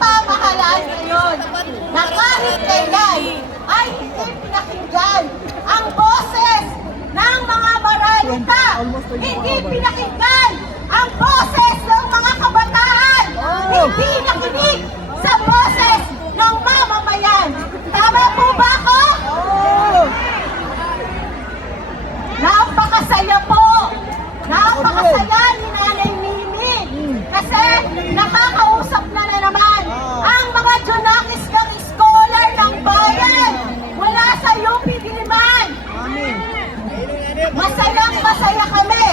pamahalaan ngayon na kahit kailan ay hindi pinakinggan ang boses ng mga maralita, hindi pinakinggan ang boses ng mga kabataan, hindi nakinig sa boses ng mamamayan. Tama po ba ako? Napakasaya po! Napakasaya ni Nanay Mimi kasi nakakausap na naman ang mga Junakis ng scholar ng bayan mula sa UP Diliman. Masayang-masaya kami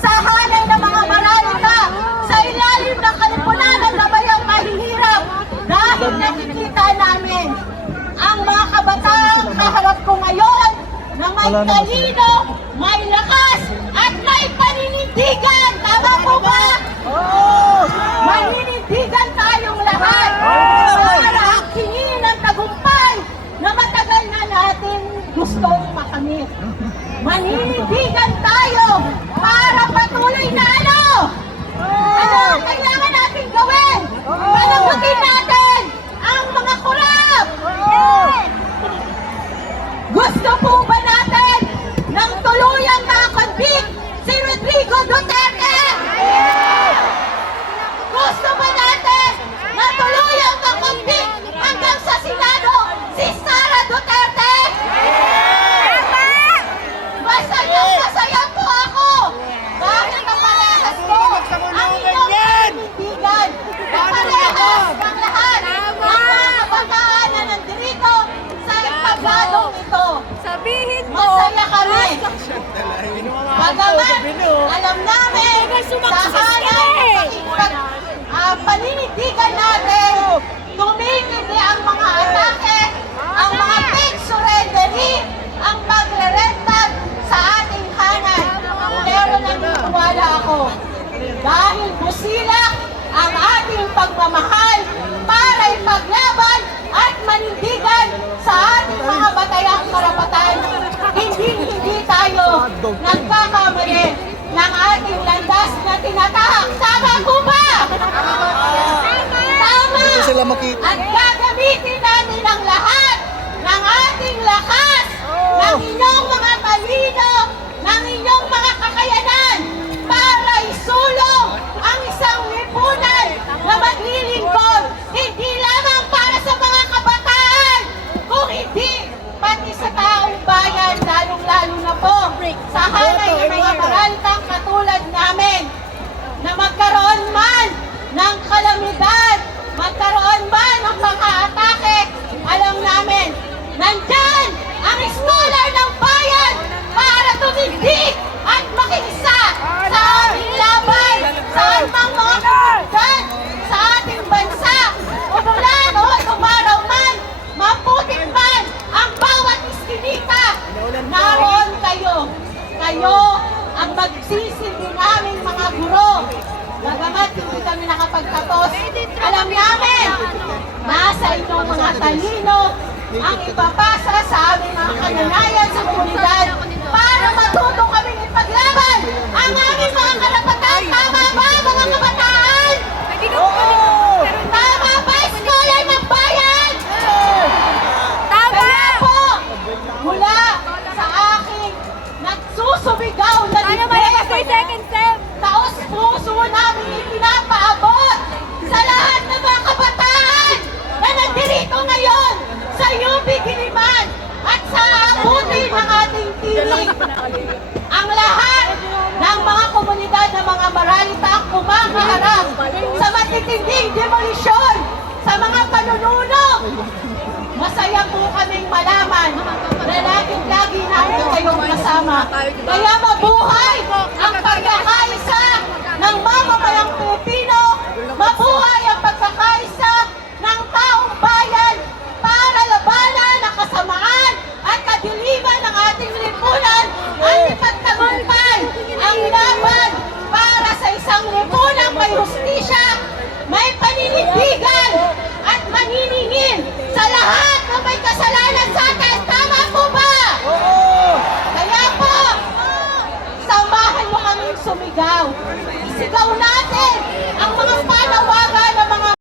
sa hanay ng mga maralita sa ilalim ng kalipunan na bayang mahihirap dahil nakikita namin ang mga kabataang kaharap ko ngayon na may talino, may lakas, at may paninindigan. Tama po ba? Maninindigan tayong lahat para hingin ang tagumpay na matagal na natin gustong makamit. Maninindigan tayo para patuloy na ano? Ano ang kailangan natin gawin? Panagutin natin ang mga kurap! Gusto po ba natin ng tuluyang makakonvict si Rodrigo Duterte? Gusto ba natin na tuluyang makakonvict hanggang sa Senado si Sara Duterte? Masaya po ako dahil kaparehas ko ang inyong paninindigan. Kaparehas ng lahat ng mga kabataan na nandito sa ipagladong ito. Sabihin mo! Masaya kami! Bagaman, alam namin sa hanay paninindigan natin, tumigil ang mga atake, ang mga fake surrendery, ang magre-rentag sa ating hanay. Pero naniniwala ako, dahil busilak ang ating pagmamahal para ipaglaban at manindigan sa ating mga batayang karapatan, hindi tayo nagkakamali ng ating landas na tinatahak. Tama po ba? Tama! At gagamitin natin ang lahat ng ating lakas, ng inyong mga talino, ng inyong mga kakayanan para isulong ang isang lipunan na maglilingkod hindi lamang para sa mga kabataan, kung hindi pati sa taong bayan, lalong-lalo na po sa hanay ng mga maralitang katulad namin na magkaroon man ng kalamidad, magkaroon man ng pang-aatake, alam namin, nandyan ang scholar ng bayan para tumindig at makiisa sa aming laban sa anumang mga kamunidad sa ating bansa. Umulan o umaraw man, maputik man ang bawat iskinita, naroon kayo. Kayo ang magsisilbi naming mga guro. Bagamat hindi kami nakapagtapos, alam namin, nasa inyong mga talino ang ipapasa sa aming mga kananayan sa komunidad para matuto kami ipaglaban ang aming mga karapatan. Tama ba, mga kabataan? Tama ba, scholar ng bayan? Kaya po, mula sa aking nagsusubigaw na dibdib, taos puso namin ipinapaabot sa lahat ng mga kabataan na nandito ngayon sa UP Diliman at sa abutin ng ating tinig. Ang lahat ng mga komunidad ng mga maralita kumakaharap sa matitinding demolisyon sa mga panununo. Masaya po kaming malaman na laging-lagi namin kayong kasama. Kaya mabuhay ang pagkakaisa ng mamamayang Pilipino, mabuhay ang pagkakaisa ng taong bayan para labanan ang kasamaan at kadiliman ng ating lipunan at ipagtagumpay ang laban para sa isang lipunang may hustisya, may paninindigan at maniningil sa lahat na may kasalanan sa atin. Tama po ba? Kaya po, samahan mo kaming sumigaw. Isigaw na